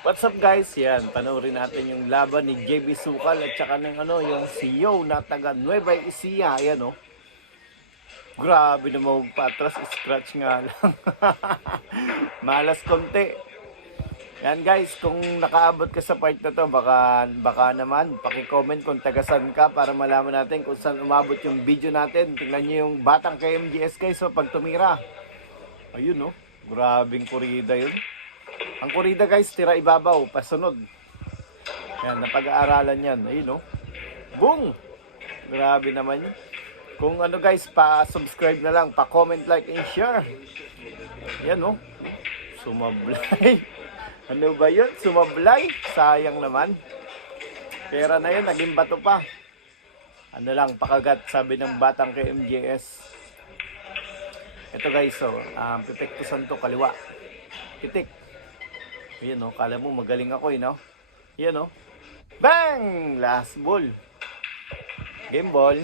What's up guys? Yan, panoorin natin yung laban ni JB Sukal at saka ng yung CEO na taga Nueva Ecija. Ayan oh. Grabe na magpatras, scratch nga lang. Malas konti. Yan guys, kung nakaabot ka sa part na to, baka naman paki-comment kung tagasan ka para malaman natin kung saan umabot yung video natin. Tingnan niyo yung batang KMGS guys, so pag tumira. Ayun oh, grabing kurida yun. Ang kurida guys, tira ibabaw, pasunod. Yan, napag-aaralan yan. Ayun oh. Boom! Grabe naman yun. Kung guys, pa-subscribe na lang, pa-comment, like, and share. Yan oh. Sumablay. Ano ba yun? Sumablay? Sayang naman. Pera na yun, naging bato pa. Ano lang, pakagat, sabi ng batang KMJS. Ito guys, so, pipektusan to, kaliwa. Titik. Ayan o, kala mo magaling ako no? Ayan o. Bang! Last ball. Game ball.